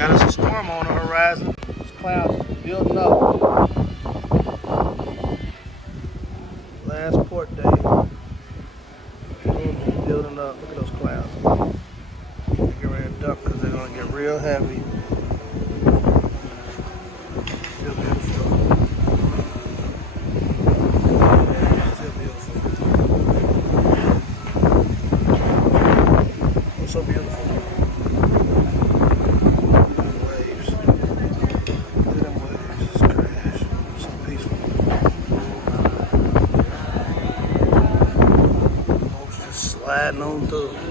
Got us a storm on the horizon. These clouds is building up. Last port day. Storms is building up. Look at those clouds. Get ready to duck because they're going to get real heavy. Still beautiful. Still beautiful. It's so beautiful. Sliding on through.